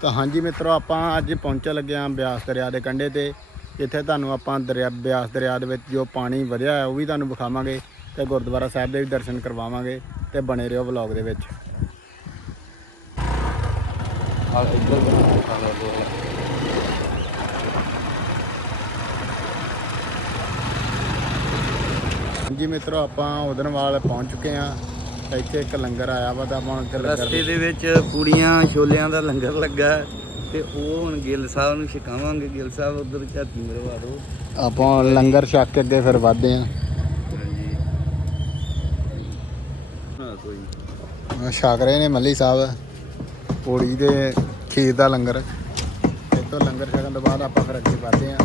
ਤਾਂ ਹਾਂਜੀ ਮਿੱਤਰੋ, ਆਪਾਂ ਅੱਜ ਪਹੁੰਚਣ ਲੱਗੇ ਆਂ ਬਿਆਸ ਦਰਿਆ ਦੇ ਕੰਢੇ ਤੇ। ਜਿੱਥੇ ਤੁਹਾਨੂੰ ਆਪਾਂ ਦਰਿਆ, ਬਿਆਸ ਦਰਿਆ ਦੇ ਵਿੱਚ ਜੋ ਪਾਣੀ ਵਧਿਆ ਹੈ ਉਹ ਵੀ ਤੁਹਾਨੂੰ ਵਿਖਾਵਾਂਗੇ ਤੇ ਗੁਰਦੁਆਰਾ ਸਾਹਿਬ ਦੇ ਵੀ ਦਰਸ਼ਨ ਕਰਵਾਵਾਂਗੇ ਤੇ ਬਣੇ ਰਹੋ ਵਲੌਗ ਦੇ ਵਿੱਚ। ਆ ਇੱਧਰ ਬਣਾ ਹਾਂਜੀ ਮਿੱਤਰੋ, ਆਪਾਂ ਉਦਨਵਾਲ ਪਹੁੰਚ ਚੁੱਕੇ ਆਂ ਇੱਥੇ ਇੱਕ ਲੰਗਰ ਆਇਆ ਵਾ ਤਾਂ ਆਪਾਂ ਲੰਗਰ ਰਸਤੇ ਦੇ ਵਿੱਚ ਪੂੜੀਆਂ ਛੋਲਿਆਂ ਦਾ ਲੰਗਰ ਲੱਗਾ ਤੇ ਉਹ ਹੁਣ ਗਿੱਲ ਸਾਹਿਬ ਨੂੰ ਛਕਾਵਾਂਗੇ। ਗਿੱਲ ਸਾਹਿਬ ਉਧਰ ਝਾਤੀ ਮਰਵਾ ਦਿਓ। ਆਪਾਂ ਲੰਗਰ ਛਕ ਕੇ ਅੱਗੇ ਫਿਰ ਵੱਧਦੇ ਆਂ। ਹਾਂਜੀ। ਹਾਂ ਕੋਈ ਆਹ ਛਕ ਰਹੇ ਨੇ ਮੱਲੀ ਸਾਹਿਬ। ਪੂੜੀ ਦੇ ਖੀਰ ਦਾ ਲੰਗਰ। ਇਹ ਤੋਂ ਲੰਗਰ ਛਕਣ ਤੋਂ ਬਾਅਦ ਆਪਾਂ ਫਿਰ ਅੱਗੇ ਵਧਦੇ ਆਂ।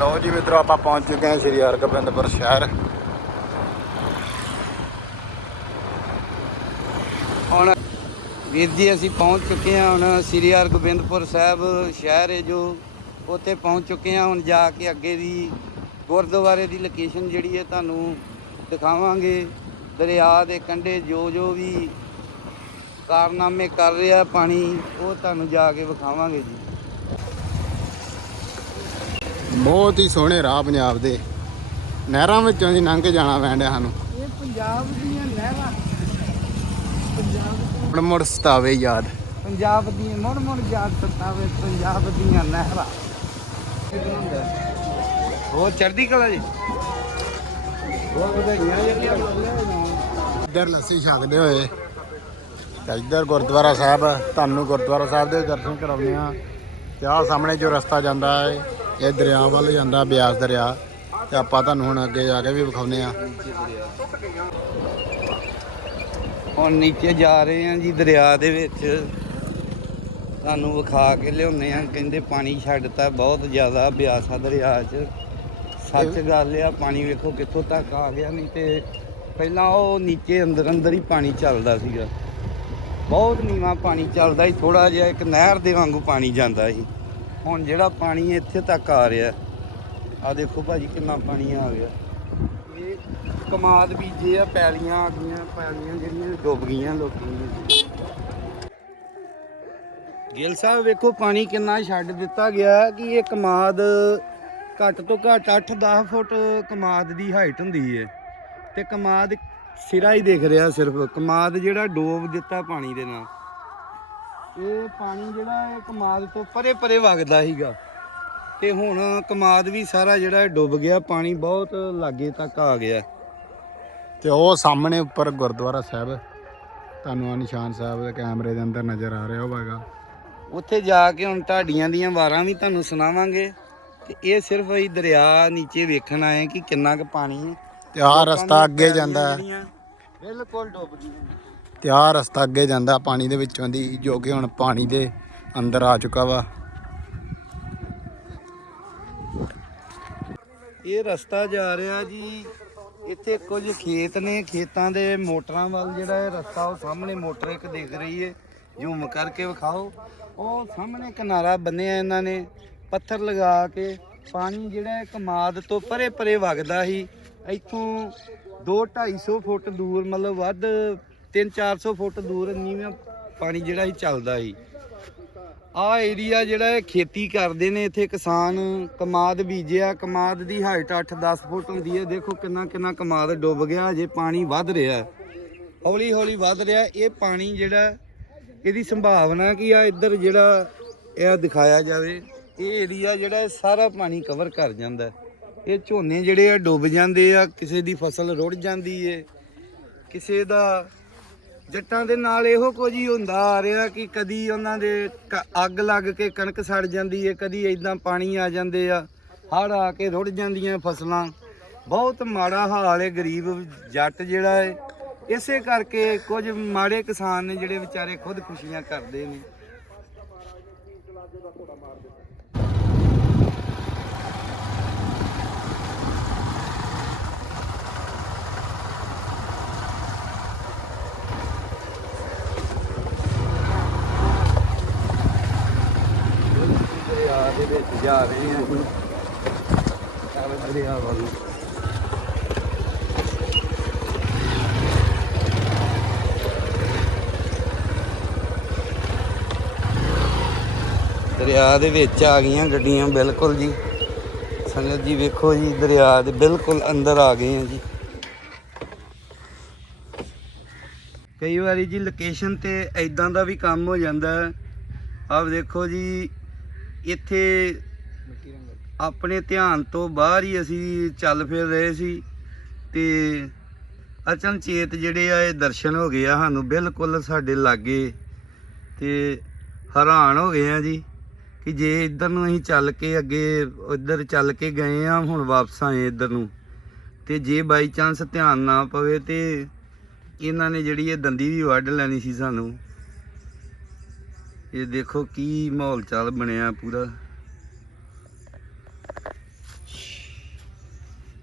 ਲਓ ਜੀ ਮਿੱਤਰੋ, ਆਪਾਂ ਪਹੁੰਚ ਚੁੱਕੇ ਹਾਂ ਸ਼੍ਰੀ ਹਰਗੋਬਿੰਦਪੁਰ ਸ਼ਹਿਰ। ਹੁਣ ਵੀਰ ਜੀ, ਅਸੀਂ ਪਹੁੰਚ ਚੁੱਕੇ ਹਾਂ ਹੁਣ ਸ੍ਰੀ ਹਰਗੋਬਿੰਦਪੁਰ ਸਾਹਿਬ ਸ਼ਹਿਰ ਹੈ ਜੋ। ਉੱਥੇ ਪਹੁੰਚ ਚੁੱਕੇ ਹਾਂ, ਹੁਣ ਜਾ ਕੇ ਅੱਗੇ ਦੀ ਗੁਰਦੁਆਰੇ ਦੀ ਲੋਕੇਸ਼ਨ ਜਿਹੜੀ ਹੈ ਤੁਹਾਨੂੰ ਦਿਖਾਵਾਂਗੇ। ਦਰਿਆ ਦੇ ਕੰਢੇ ਜੋ ਜੋ ਵੀ ਕਾਰਨਾਮੇ ਕਰ ਰਿਹਾ ਪਾਣੀ, ਉਹ ਤੁਹਾਨੂੰ ਜਾ ਕੇ ਵਿਖਾਵਾਂਗੇ ਜੀ। ਬਹੁਤ ਹੀ ਸੋਹਣੇ ਰਾਹ ਪੰਜਾਬ ਦੇ। ਨਹਿਰਾਂ ਵਿੱਚੋਂ ਦੀ ਲੰਘ ਕੇ ਜਾਣਾ ਪੈਂਦਾ ਸਾਨੂੰ। ਇਹ ਪੰਜਾਬ ਦੀਆਂ ਨਹਿਰਾਂ। ਪੰਜਾਬ ਮੁੜ ਮੁੜ ਸਤਾਵੇ ਯਾਦ। ਪੰਜਾਬ ਦੀਆਂ ਮੁੜ ਮੁੜ ਯਾਦ ਸਤਾਵੇ ਪੰਜਾਬ ਦੀਆਂ ਨਹਿਰਾਂ। ਉਹ ਚੜ੍ਹਦੀ ਕਲਾ ਜੀ। ਬਹੁਤ ਵਧਾਈਆਂ ਜਿਹੜੀਆਂ ਇੱਧਰ ਲੱਸੀ ਛਕਦੇ ਹੋਏ। ਤੇ ਇੱਧਰ ਗੁਰਦੁਆਰਾ ਸਾਹਿਬ ਤੁਹਾਨੂੰ ਗੁਰਦੁਆਰਾ ਸਾਹਿਬ ਦੇ ਦਰਸ਼ਨ ਕਰਾਉਂਦੇ ਆ ਤੇ ਆਹ ਸਾਹਮਣੇ ਜੋ ਰਸਤਾ ਜਾਂਦਾ ਹੈ ਇਹ ਦਰਿਆ ਵੱਲ ਜਾਂਦਾ ਬਿਆਸ ਦਰਿਆ। ਤੇ ਆਪਾਂ ਤੁਹਾਨੂੰ ਹੁਣ ਅੱਗੇ ਜਾ ਕੇ ਵੀ ਵਿਖਾਉਂਦੇ ਆ ਹੁਣ ਨੀਚੇ ਜਾ ਰਹੇ ਹਾਂ ਜੀ ਦਰਿਆ ਦੇ ਵਿੱਚ। ਤੁਹਾਨੂੰ ਵਿਖਾ ਕੇ ਲਿਆਉਂਦੇ ਆ ਕਹਿੰਦੇ ਪਾਣੀ ਛੱਡਤਾ ਬਹੁਤ ਜ਼ਿਆਦਾ ਬਿਆਸਾ ਦਰਿਆ 'ਚ। ਸੱਚ ਗੱਲ ਆ ਪਾਣੀ ਵੇਖੋ ਕਿੱਥੋਂ ਤੱਕ ਆ ਗਿਆ। ਨਹੀਂ ਤੇ ਪਹਿਲਾਂ ਉਹ ਨੀਚੇ ਅੰਦਰ ਅੰਦਰ ਹੀ ਪਾਣੀ ਚੱਲਦਾ ਸੀਗਾ। ਬਹੁਤ ਨੀਵਾਂ ਪਾਣੀ ਚੱਲਦਾ ਸੀ। ਥੋੜਾ ਜਿਹਾ ਇੱਕ ਨਹਿਰ ਦੇ ਵਾਂਗੂ ਪਾਣੀ ਜਾਂਦਾ ਸੀ। ਹੁਣ ਜਿਹੜਾ ਪਾਣੀ ਇੱਥੇ ਤੱਕ ਆ ਰਿਹਾ ਆ ਦੇਖੋ ਭਾਜੀ ਕਿੰਨਾ ਪਾਣੀ ਆ ਗਿਆ। ਇਹ ਕਮਾਦ ਬੀਜੇ ਆ, ਪੈਲੀਆਂ ਆ ਗਈਆਂ, ਪੈਲੀਆਂ ਜਿਹੜੀਆਂ ਡੁੱਬ ਗਈਆਂ ਲੋਕਾਂ ਦੀਆਂ ਗਿੱਲ ਸਾਹਿਬ, ਵੇਖੋ ਪਾਣੀ ਕਿੰਨਾ ਛੱਡ ਦਿੱਤਾ ਗਿਆ ਕਿ ਇਹ ਕਮਾਦ ਘੱਟ ਤੋਂ ਘੱਟ 8-10 ਫੁੱਟ ਕਮਾਦ ਦੀ ਹਾਈਟ ਹੁੰਦੀ ਹੈ ਤੇ ਕਮਾਦ ਸਿਰਾ ਹੀ ਦਿਖ ਰਿਹਾ ਸਿਰਫ। ਕਮਾਦ ਜਿਹੜਾ ਡੋਬ ਦਿੱਤਾ ਪਾਣੀ ਦੇ ਨਾਲ। ਇਹ ਪਾਣੀ ਜਿਹੜਾ ਇਹ ਕਮਾਦ ਤੋਂ ਪਰੇ ਪਰੇ ਵਗਦਾ ਸੀਗਾ। ਤੇ ਹੁਣ ਕਮਾਦ ਵੀ ਸਾਰਾ ਜਿਹੜਾ ਇਹ ਡੁੱਬ ਗਿਆ ਪਾਣੀ ਬਹੁਤ ਲਾਗੇ ਤੱਕ ਆ ਗਿਆ। ਤੇ ਉਹ ਸਾਹਮਣੇ ਉੱਪਰ ਗੁਰਦੁਆਰਾ ਸਾਹਿਬ ਤੁਹਾਨੂੰ ਆ ਨਿਸ਼ਾਨ ਸਾਹਿਬ ਦੇ ਕੈਮਰੇ ਦੇ ਅੰਦਰ ਨਜ਼ਰ ਆ ਰਿਹਾ ਹੋਵੇਗਾ। ਉੱਥੇ ਜਾ ਕੇ ਹੁਣ ਢਾਡੀਆਂ ਦੀਆਂ ਵਾਰਾਂ ਵੀ ਤੁਹਾਨੂੰ ਸੁਣਾਵਾਂਗੇ। ਤੇ ਇਹ ਸਿਰਫ ਅਸੀਂ ਦਰਿਆ ਨੀਚੇ ਵੇਖਣ ਆਏ ਕਿ ਕਿੰਨਾ ਕੁ ਪਾਣੀ ਹੈ। ਤੇ ਆਹ ਰਸਤਾ ਅੱਗੇ ਜਾਂਦਾ ਹੈ। ਬਿਲਕੁਲ ਡੁੱਬ ਗਈਆਂ। ਤੇ ਆਹ ਰਸਤਾ ਅੱਗੇ ਜਾਂਦਾ ਪਾਣੀ ਦੇ ਵਿੱਚੋਂ ਦੀ, ਜੋ ਕਿ ਹੁਣ ਪਾਣੀ ਦੇ ਅੰਦਰ ਆ ਚੁੱਕਾ ਵਾ। ਇਹ ਰਸਤਾ ਜਾ ਰਿਹਾ ਜੀ। ਇੱਥੇ ਕੁਝ ਖੇਤ ਨੇ, ਖੇਤਾਂ ਦੇ ਮੋਟਰਾਂ ਵੱਲ ਜਿਹੜਾ ਇਹ ਰਸਤਾ, ਉਹ ਸਾਹਮਣੇ ਮੋਟਰ ਇੱਕ ਦਿਖ ਰਹੀ ਹੈ ਜ਼ੂਮ ਕਰਕੇ ਵਿਖਾਓ। ਉਹ ਸਾਹਮਣੇ ਕਿਨਾਰਾ ਬੰਨਿਆ ਇਹਨਾਂ ਨੇ। ਪੱਥਰ ਲਗਾ ਕੇ ਪਾਣੀ ਜਿਹੜਾ ਕਮਾਦ ਤੋਂ ਪਰੇ ਪਰੇ ਵਗਦਾ ਸੀ। ਇੱਥੋਂ 2 250 ਫੁੱਟ ਦੂਰ, ਮਤਲਬ ਵੱਧ 3 400 ਫੁੱਟ ਦੂਰ ਨੀਵਾਂ ਪਾਣੀ ਜਿਹੜਾ ਸੀ ਚੱਲਦਾ ਸੀ। ਆ ਏਰੀਆ ਜਿਹੜਾ ਹੈ ਖੇਤੀ ਕਰਦੇ ਨੇ, ਇੱਥੇ ਕਿਸਾਨ ਕਮਾਦ ਬੀਜਿਆ, ਕਮਾਦ ਦੀ ਹਾਈਟ 8-10 ਫੁੱਟ ਹੁੰਦੀ ਹੈ। ਦੇਖੋ ਕਿੰਨਾ ਕਿੰਨਾ ਕਮਾਦ ਡੁੱਬ ਗਿਆ ਜੇ ਪਾਣੀ ਵੱਧ ਰਿਹਾ ਹੌਲੀ ਹੌਲੀ ਵੱਧ ਰਿਹਾ, ਇਹ ਪਾਣੀ ਜਿਹੜਾ ਇਹਦੀ ਸੰਭਾਵਨਾ ਕੀ ਆ, ਇੱਧਰ ਜਿਹੜਾ ਇਹ ਦਿਖਾਇਆ ਜਾਵੇ, ਇਹ ਏਰੀਆ ਜਿਹੜਾ ਸਾਰਾ ਪਾਣੀ ਕਵਰ ਕਰ ਜਾਂਦਾ ਇਹ ਝੋਨੇ ਜਿਹੜੇ ਆ ਡੁੱਬ ਜਾਂਦੇ ਆ, ਕਿਸੇ ਦੀ ਫਸਲ ਰੁੜ ਜਾਂਦੀ ਏ, ਕਿਸੇ ਦਾ ਜੱਟਾਂ ਦੇ ਨਾਲ ਇਹੋ ਕੁਝ ਹੀ ਹੁੰਦਾ ਆ ਰਿਹਾ ਕਿ ਕਦੀ ਉਹਨਾਂ ਦੇ ਕ- ਅੱਗ ਲੱਗ ਕੇ ਕਣਕ ਸੜ ਜਾਂਦੀ ਹੈ ਕਦੀ ਇਦਾਂ ਪਾਣੀ ਆ ਜਾਂਦੇ ਆ, ਹੜ੍ਹ ਆ ਕੇ ਰੁੜ ਜਾਂਦੀਆਂ ਫਸਲਾਂ। ਬਹੁਤ ਮਾੜਾ ਹਾਲ ਹੈ ਗਰੀਬ ਜੱਟ ਜਿਹੜਾ ਹੈ ਇਸੇ ਕਰਕੇ ਕੁਝ ਮਾੜੇ ਕਿਸਾਨ ਨੇ ਜਿਹੜੇ ਵਿਚਾਰੇ ਖੁਦਕੁਸ਼ੀਆਂ ਕਰਦੇ ਨੇ। ਦਰਿਆ ਦਰਿਆ ਦੇ ਵਿੱਚ ਆ ਗਈਆਂ ਗੱਡੀਆਂ, ਬਿਲਕੁਲ ਜੀ। ਸੰਗਤ ਜੀ ਵੇਖੋ ਜੀ, ਦਰਿਆ ਦੇ ਬਿਲਕੁਲ ਅੰਦਰ ਆ ਗਏ ਆ ਜੀ। ਕਈ ਵਾਰੀ ਜੀ ਲੋਕੇਸ਼ਨ ਤੇ ਐਦਾਂ ਦਾ ਵੀ ਕੰਮ ਹੋ ਜਾਂਦਾ। ਆਪ ਦੇਖੋ ਜੀ ਇੱਥੇ ਆਪਣੇ ਧਿਆਨ ਤੋਂ ਬਾਹਰ ਹੀ ਅਸੀਂ ਚੱਲ ਫਿਰ ਰਹੇ ਸੀ ਤੇ ਅਚਨਚੇਤ ਜਿਹੜੇ ਆ ਇਹ ਦਰਸ਼ਨ ਹੋ ਗਏ ਆ ਸਾਨੂੰ, ਬਿਲਕੁਲ ਸਾਡੇ ਲਾਗੇ ਤੇ ਹੈਰਾਨ ਹੋ ਗਏ ਆ ਜੀ ਕਿ ਜੇ ਇੱਧਰ ਨੂੰ ਅਸੀਂ ਚੱਲ ਕੇ ਅੱਗੇ ਇੱਧਰ ਚੱਲ ਕੇ ਗਏ ਆ, ਹੁਣ ਵਾਪਸ ਆਏ ਇੱਧਰ ਨੂੰ ਤੇ ਜੇ ਬਾਈ ਚਾਂਸ ਧਿਆਨ ਨਾ ਪਵੇ ਤੇ ਇਹਨਾਂ ਨੇ ਜਿਹੜੀ ਇਹ ਦੰਦੀ ਵੀ ਵੱਢ ਲੈਣੀ ਸੀ ਸਾਨੂੰ। ਇਹ ਦੇਖੋ ਕੀ ਮਾਹੌਲ ਚਾਲ ਬਣਿਆ ਪੂਰਾ।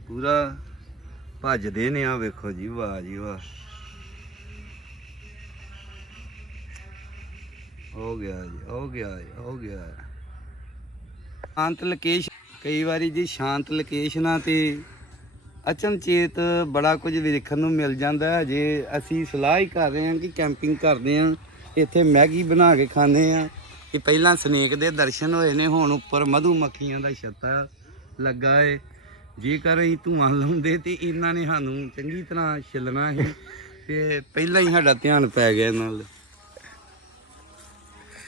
ਪੂਰਾ ਭੱਜਦੇ ਨੇ ਆ, ਵੇਖੋ ਜੀ, ਵਾਹ ਜੀ ਵਾਹ। ਹੋ ਗਿਆ ਜੀ, ਹੋ ਗਿਆ ਜੀ, ਹੋ ਗਿਆ। ਸ਼ਾਂਤ ਲੋਕੇਸ਼ ਕਈ ਵਾਰੀ ਜੀ ਸ਼ਾਂਤ ਲੋਕੇਸ਼ਨਾਂ ਤੇ ਅਚਨਚੇਤ ਬੜਾ ਕੁਝ ਵੇਖਣ ਨੂੰ ਮਿਲ ਜਾਂਦਾ ਹੈ। ਜੇ ਅਸੀਂ ਸਲਾਹ ਹੀ ਕਰ ਰਹੇ ਹਾਂ ਕਿ ਕੈਂਪਿੰਗ ਕਰਦੇ ਹਾਂ ਇੱਥੇ ਮੈਗੀ ਬਣਾ ਕੇ ਖਾਂਦੇ ਹਾਂ ਕਿ ਪਹਿਲਾਂ ਸਨੇਕ ਦੇ ਦਰਸ਼ਨ ਹੋਏ ਨੇ, ਹੁਣ ਉੱਪਰ ਮਧੂ ਮੱਖੀਆਂ ਦਾ ਛੱਤਾ ਲੱਗਾ ਏ। ਜੇਕਰ ਅਸੀਂ ਧੂਆਂ ਲਾਉਂਦੇ ਤੇ ਇਹਨਾਂ ਨੇ ਸਾਨੂੰ ਚੰਗੀ ਤਰ੍ਹਾਂ ਛਿੱਲਣਾ ਸੀ, ਤੇ ਪਹਿਲਾਂ ਹੀ ਸਾਡਾ ਧਿਆਨ ਪੈ ਗਿਆ ਇਹਨਾਂ ਨਾਲ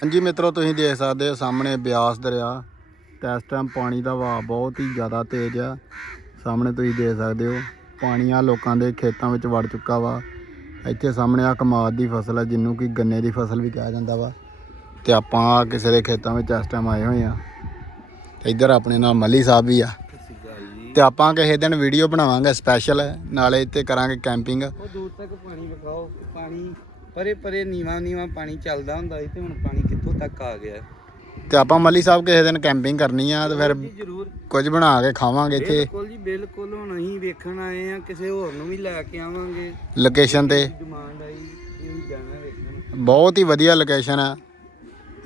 ਹਾਂਜੀ ਮਿੱਤਰੋ, ਤੁਸੀਂ ਦੇਖ ਸਕਦੇ ਹੋ ਸਾਹਮਣੇ ਬਿਆਸ ਦਰਿਆ। ਤੇ ਇਸ ਟਾਈਮ ਪਾਣੀ ਦਾ ਵਹਾਅ ਬਹੁਤ ਹੀ ਜ਼ਿਆਦਾ ਤੇਜ਼ ਆ। ਸਾਹਮਣੇ ਤੁਸੀਂ ਦੇਖ ਸਕਦੇ ਹੋ, ਪਾਣੀ ਆ ਲੋਕਾਂ ਦੇ ਖੇਤਾਂ ਵਿੱਚ ਵੜ ਚੁੱਕਾ ਵਾ। ਇੱਥੇ ਸਾਹਮਣੇ ਆ ਕਮਾਦ ਦੀ ਫਸਲ ਹੈ ਜਿਹਨੂੰ ਕਿ ਗੰਨੇ ਦੀ ਫਸਲ ਵੀ ਕਿਹਾ ਜਾਂਦਾ ਵਾ। ਤੇ ਆਪਾਂ ਕਿਸੇ ਦੇ ਖੇਤਾਂ ਵਿੱਚ ਇਸ ਟਾਈਮ ਆਏ ਹੋਏ ਆ। ਤੇ ਇੱਧਰ ਆਪਣੇ ਨਾਲ ਮੱਲੀ ਸਾਹਿਬ ਵੀ ਆ। ਤੇ ਆਪਾਂ ਕਿਸੇ ਦਿਨ ਵੀਡੀਓ ਬਣਾਵਾਂਗੇ ਸਪੈਸ਼ਲ ਨਾਲੇ ਇੱਥੇ ਕਰਾਂਗੇ ਕੈਂਪਿੰਗ ਉਹ ਦੂਰ ਤੱਕ ਪਾਣੀ ਵਿਖਾਓ, ਪਾਣੀ ਪਰੇ ਪਰੇ ਨੀਵਾ ਨੀਵਾ ਪਾਣੀ ਚੱਲਦਾ ਹੁੰਦਾ ਸੀ ਤੇ ਹੁਣ ਪਾਣੀ ਕਿੱਥੋਂ ਤੱਕ ਆ ਗਿਆ? ਤੇ ਆਪਾਂ ਮੱਲੀ ਸਾਹਿਬ ਕਿਸੇ ਦਿਨ ਕੈਂਪਿੰਗ ਕਰਨੀ ਆ ਤੇ ਫਿਰ ਜ਼ਰੂਰ। ਕੁਝ ਬਣਾ ਕੇ ਖਾਵਾਂਗੇ ਇੱਥੇ। ਬਿਲਕੁਲ ਜੀ ਬਿਲਕੁਲ। ਹੁਣ ਅਸੀਂ ਵੇਖਣ ਆਏ ਆ ਕਿਸੇ ਹੋਰ ਨੂੰ ਵੀ ਲੈ ਕੇ ਆਵਾਂਗੇ। ਲੋਕੇਸ਼ਨ ਤੇ। ਡਿਮਾਂਡ ਆਈ ਇਹ ਜਾਣਾ ਵੇਖਣ। ਬਹੁਤ ਹੀ ਵਧੀਆ ਲੋਕੇਸ਼ਨ ਆ।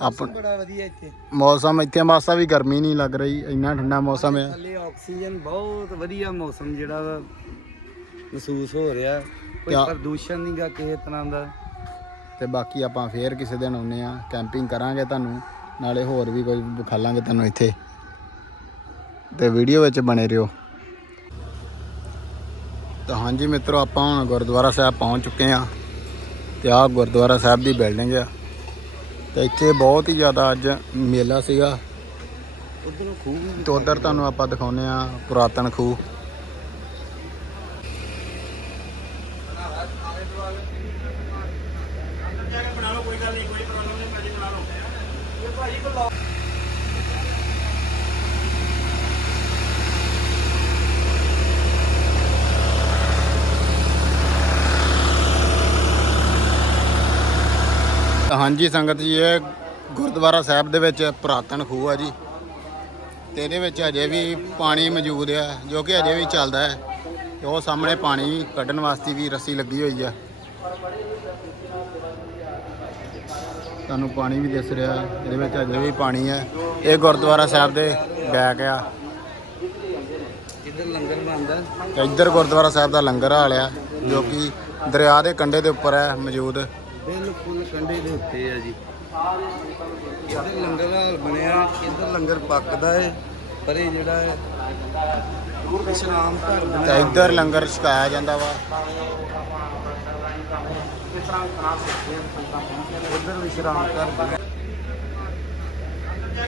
ਆਪ ਬੜਾ ਵਧੀਆ ਇੱਥੇ। ਮੌਸਮ ਇੱਥੇ ਮਾਸਾ ਵੀ ਗਰਮੀ ਨਹੀਂ ਲੱਗ ਰਹੀ ਇੰਨਾ ਠੰਡਾ ਮੌਸਮ ਹੈ ਥੱਲੇ ਆਕਸੀਜਨ ਬਹੁਤ ਵਧੀਆ ਮੌਸਮ ਜਿਹੜਾ ਵਾ ਮਹਿਸੂਸ ਹੋ ਰਿਹਾ। ਕੋਈ ਕਿਆ- ਪ੍ਰਦੂਸ਼ਣ ਨਹੀਂਗਾ ਕਿਸੇ ਤਰ੍ਹਾਂ ਦਾ। ਤੇ ਬਾਕੀ ਆਪਾਂ ਫੇਰ ਕਿਸੇ ਦਿਨ ਆਉਨੇ ਆ ਕੈਂਪਿੰਗ ਕਰਾਂਗੇ ਤੁਹਾਨੂੰ। ਨਾਲੇ ਹੋਰ ਵੀ ਕੁਝ ਵਿਖਾਲਾਂਗੇ ਤੁਹਾਨੂੰ ਇੱਥੇ। ਤੇ ਵੀਡੀਓ ਵਿੱਚ ਬਣੇ ਰਹੋ ਤਾਂ ਹਾਂਜੀ ਮਿੱਤਰੋ, ਆਪਾਂ ਹੁਣ ਗੁਰਦੁਆਰਾ ਸਾਹਿਬ ਪਹੁੰਚ ਚੁੱਕੇ ਆ ਤੇ ਆਹ ਗੁਰਦੁਆਰਾ ਸਾਹਿਬ ਦੀ ਬਿਲਡਿੰਗ ਆ। ਤੇ ਇੱਥੇ ਬਹੁਤ ਹੀ ਜ਼ਿਆਦਾ ਅੱਜ ਮੇਲਾ ਸੀਗਾ। ਉਧਰੋਂ ਖੂਹ ਵੀ ਤੇ ਉਧਰ ਤੁਹਾਨੂੰ ਆਪਾਂ ਦਿਖਾਉਨੇ ਆ ਪੁਰਾਤਨ ਖੂਹ। ਤਾਂ ਹਾਂਜੀ, ਸੰਗਤ ਜੀ, ਇਹ ਗੁਰਦੁਆਰਾ ਸਾਹਿਬ ਦੇ ਵਿੱਚ ਪੁਰਾਤਨ ਖੂਹ ਆ ਜੀ। ਤੇ ਇਹਦੇ ਵਿੱਚ ਅਜੇ ਵੀ ਪਾਣੀ ਮੌਜੂਦ ਆ, ਜੋ ਕਿ ਅਜੇ ਵੀ ਚੱਲਦਾ ਹੈ। ਤੇ ਉਹ ਸਾਹਮਣੇ ਪਾਣੀ ਕੱਢਣ ਵਾਸਤੇ ਵੀ ਰੱਸੀ ਲੱਗੀ ਹੋਈ ਆ। ਤੁਹਾਨੂੰ ਪਾਣੀ ਵੀ ਦਿਸ ਰਿਹਾ ਇਹਦੇ ਵਿੱਚ ਅਜੇ ਵੀ ਪਾਣੀ ਹੈ। ਇਹ ਗੁਰਦੁਆਰਾ ਸਾਹਿਬ ਦੇ ਬੈਕ ਆ। ਇੱਧਰ ਲੰਗਰ ਬਣਦਾ? ਇੱਧਰ ਗੁਰਦੁਆਰਾ ਸਾਹਿਬ ਦਾ ਲੰਗਰ ਹਾਲ ਆ ਜੋ ਕਿ ਦਰਿਆ ਦੇ ਕੰਢੇ ਦੇ ਉੱਪਰ ਹੈ ਮੌਜੂਦ। ਬਿਲਕੁਲ ਕੰਢੇ ਦੇ ਉੱਤੇ ਆ ਜੀ। ਇੱਧਰ ਲੰਗਰ ਹਾਲ ਬਣਿਆ? ਇੱਧਰ ਲੰਗਰ ਪੱਕਦਾ ਏ? ਪਰ ਇਹ ਜਿਹੜਾ ਹੈ ਵਿਸ਼ਰਾਮ ਘਰ ਇੱਧਰ ਲੰਗਰ ਛਕਾਇਆ ਜਾਂਦਾ ਵਾ। ਉੱਧਰ ਵਿਸ਼ਰਾਮ ਘਰ ਬਣਿਆ